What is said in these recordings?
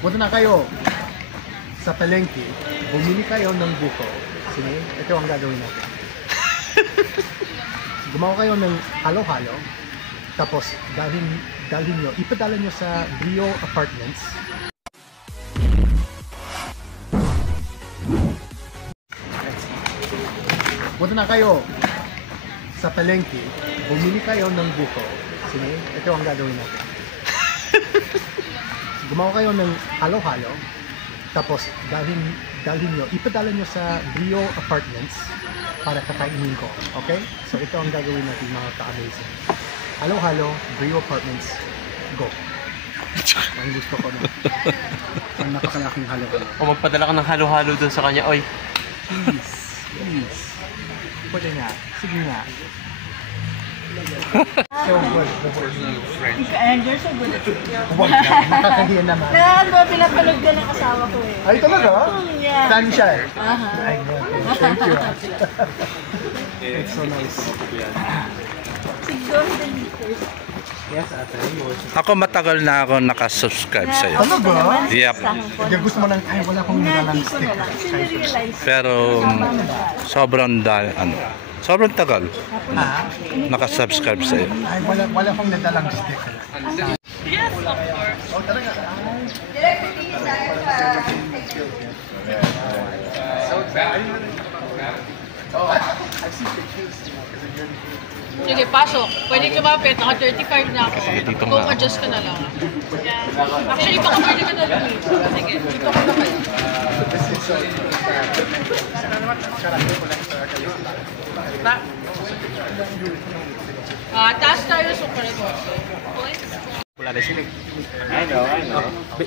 Punta na kayo sa palengke, bumili kayo ng buko. Sige, ito ang gagawin natin. Gumawa kayo ng halo-halo, tapos dalhin nyo, ipadala nyo sa Brio Apartments. Punta na kayo sa palengke, bumili kayo ng buko. Sige, ito ang gagawin natin. Gumawa kayo ng halo-halo, tapos dalhin nyo, ipadala nyo sa Brio Apartments para kakainin ko. Okay? So ito ang gagawin natin mga ka-amazing. Halo-halo, Brio Apartments, go! Ang gusto ko na. Ang napakalaking halo-halo. O magpadala ka ng halo-halo doon sa kanya, oy. Please, please. Pwede nga. Sige nga. So good. And you're so good at it. Huwag na. Nakakahiyan naman. Pinapanood ka ng asawa ko eh. Ay, talaga? Yeah. Fan siya eh. Aha. Ay, thank you. It's so nice. Siguro the liters. Yes, ate. Ako matagal na ako nakasubscribe sa'yo. Talaga? Yep. Hindi gusto mo nang, ay, wala akong nilalang Hindi ko na lang. Sinerealize. Pero sobrang tagal Ha? nakasubscribe sa'yo. Ay, wala akong nadalang stick. Yes, of course. Oh, talaga? I see pictures. Sige, pasok. Pwede kumapit. Naka 35 na ako. dito Kung nga. adjust ka na lang. Actually, baka pwede ka na lang. Sige, dito ka na kayo. Taas tayo super ito. Wala na siya.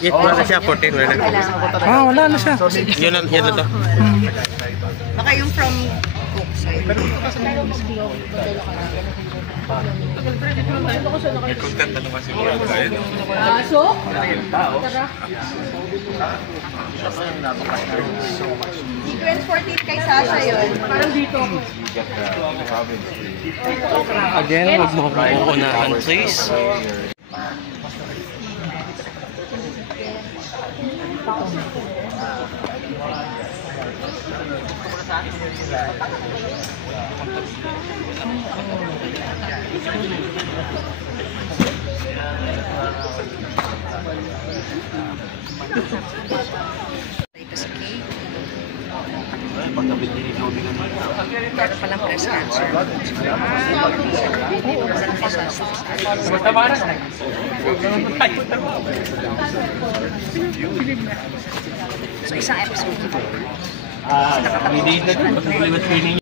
Wala na siya, 14. Wala na. Wala na siya. Yan na to. Baka yung from Cook side. May content na naman siguro tayo. So? Sequence 14 kay Sasha yun. Parang dito. Again, huwag mo akong uunahan, please. Ito si Kate. Meron palang breast cancer. So isang episode. Hindi na ito.